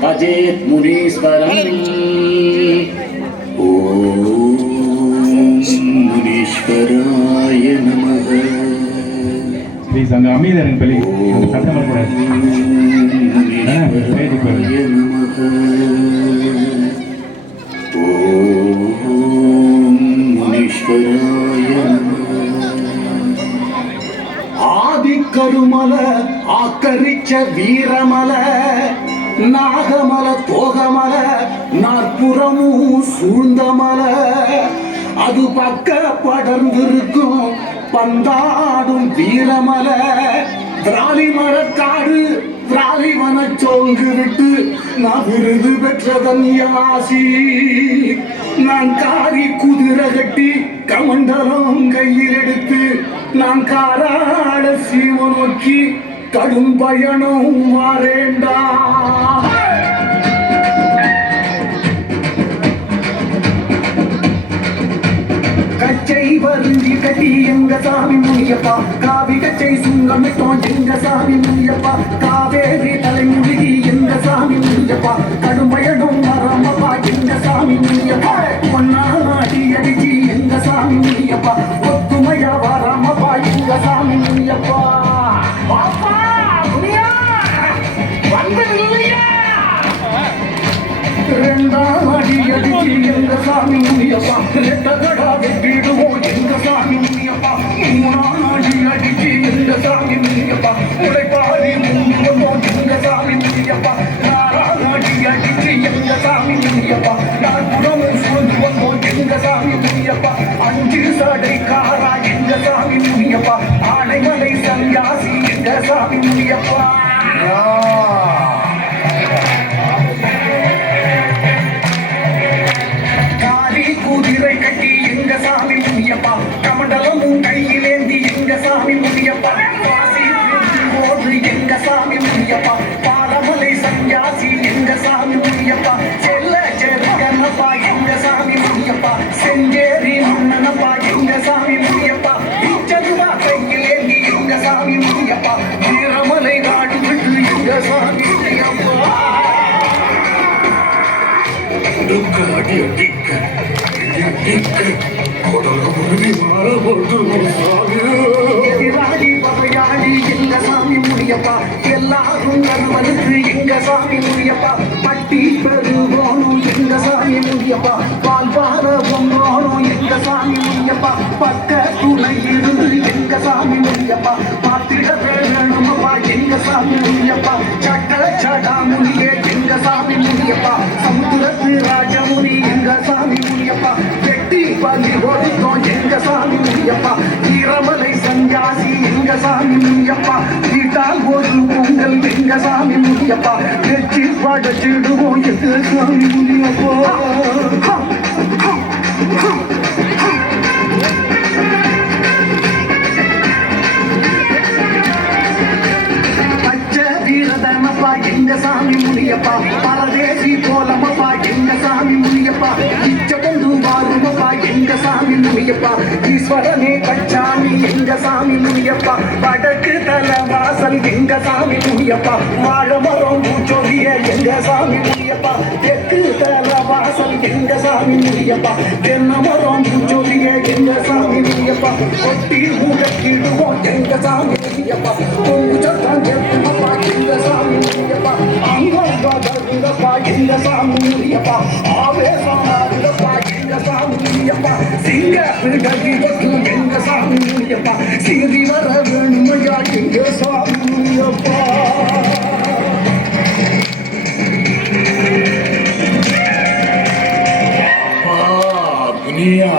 भजेत् मुनीश्वरम् ॐ मुनीश्वराय नमः प्लीज அங்க அமைதியா இருங்க பள்ளி சத்தம் வரக்கூடாது मुनीश्वराय नमः ॐ मुनीश्वराय नमः ஆதிக்கருமல ஆக்கரிச்ச வீரமல நாகமல தோகமல நாற்புறமும் சூழ்ந்தமல அது பக்க படர்ந்திருக்கும் பந்தாடும் வீரமல திராளி மரக்காடு திராளி வன சோங்கு விட்டு நான் விருது பெற்றதன் யாசி நான் காரி குதிரை கட்டி கமண்டலம் கையில் எடுத்து நான் காராட சீம நோக்கி கடும் பயணம் மாறேண்டா கச்சை வருந்தி கட்டி எங்க சாமி முனியப்பா காவி கச்சை சுங்கமிட்டோம் எங்க சாமி முனியப்பா காவேரி தலைமுழுகி எங்க சாமி முனியப்பா கடும் பயணம் மாறாமப்பா எங்க சாமி முனியப்பா பொன்னாடி அடிச்சு எங்க சாமி முனியப்பா ஒத்துமையா வராமப்பா எங்க சாமி முனியப்பா பாப்பா முனியா வந்ததில்லையா ரெண்டாம் அடி அடிச்சு எங்க சாமி முனியப்பா ரெட்டகடா வெட்டிடுவோம் எங்க சாமி முனியப்பா மூணாம் அடி அடிச்சு எங்க சாமி முனியப்பா உடைப்பாடி முன்னுவோம் எங்க சாமி முனியப்பா நாலாம் அடி அடிச்சு எங்க சாமி முனியப்பா நாற்புறமும் சூழ்ந்து வந்தோம் எங்க சாமி முனியப்பா அஞ்சு சடை காரா எங்க சாமி முனியப்பா ஆனைமலை சன்யாசி எங்க சாமி முனியப்பா குதிரை கட்டி எங்க சாமி முனியப்பா கமண்டலமும் கையிலேந்தி எங்க சாமி முனியப்பா வாசி ஓடு எங்க சாமி முனியப்பா பாலமலை சன்யாசி எங்க சாமி முனியப்பா செல்ல செருகனப்பா எங்க சாமி முனியப்பா செஞ்சேரி மன்னனப்பா எங்க சாமி முனியப்பா பிச்சதுவா கையிலேந்தி எங்க சாமி முனியப்பா வீரமலை நாடு விட்டு எங்க சாமி முனியப்பா அடி அடிக்க எங்க சாமி முனியப்பா எல்லாரும் கருவனுக்கு எங்க சாமி முனியப்பா பட்டி பெருவோனும் எங்க சாமி முனியப்பா பால்பார பொங்கோனும் எங்க சாமி முனியப்பா பக்க துணை இருந்து எங்க சாமி முனியப்பா பாத்திர வேணுமப்பா எங்க சாமி முனியப்பா சட்ட சடாமுனியே எங்க சாமி முனியப்பா சமுத்திரத்து ராஜமுனி எங்க சாமி முனியப்பா வெட்டி பலி ஒடுத்தோம் எங்க சாமி முனியப்பா வீரமலை சன்யாசி எங்க சாமி முனியப்பா வீட்டால் ஒரு பொங்கல் எங்க சாமி முனியப்பா வெற்றி படைச்சிடுவோம் எங்க சாமி முனியப்பா எங்க சாமி முனியப்பா பரதேசி போலமப்பா எங்க சாமி முனியப்பா இச்சபந்து வாருமப்பா எங்க சாமி முனியப்பா ஈஸ்வரனே கச்சாமி எங்க சாமி முனியப்பா வடக்கு தலவாசல் எங்க சாமி முனியப்பா வாழமரம் பூச்சொலிய எங்க சாமி முனியப்பா தெற்கு தலவாசல் எங்க சாமி முனியப்பா தென்னமரம் பூச்சொலிய எங்க சாமி முனியப்பா ஒட்டி முடக்கிடுவோம் எங்க சாமி முனியப்பா பொங்கு சத்தம் கேட்குமப்பா எங்க சாமி முனியப்பா அங்கப்பா எங்க சாமி முனியப்பா ஆவேசமாடுதப்பா எங்க சாமி முனியப்பா சிங்க பிடகி எங்க சாமி முனியப்பா சீதி வர வேணுமையா எங்க சாமி முனியப்பா முனியா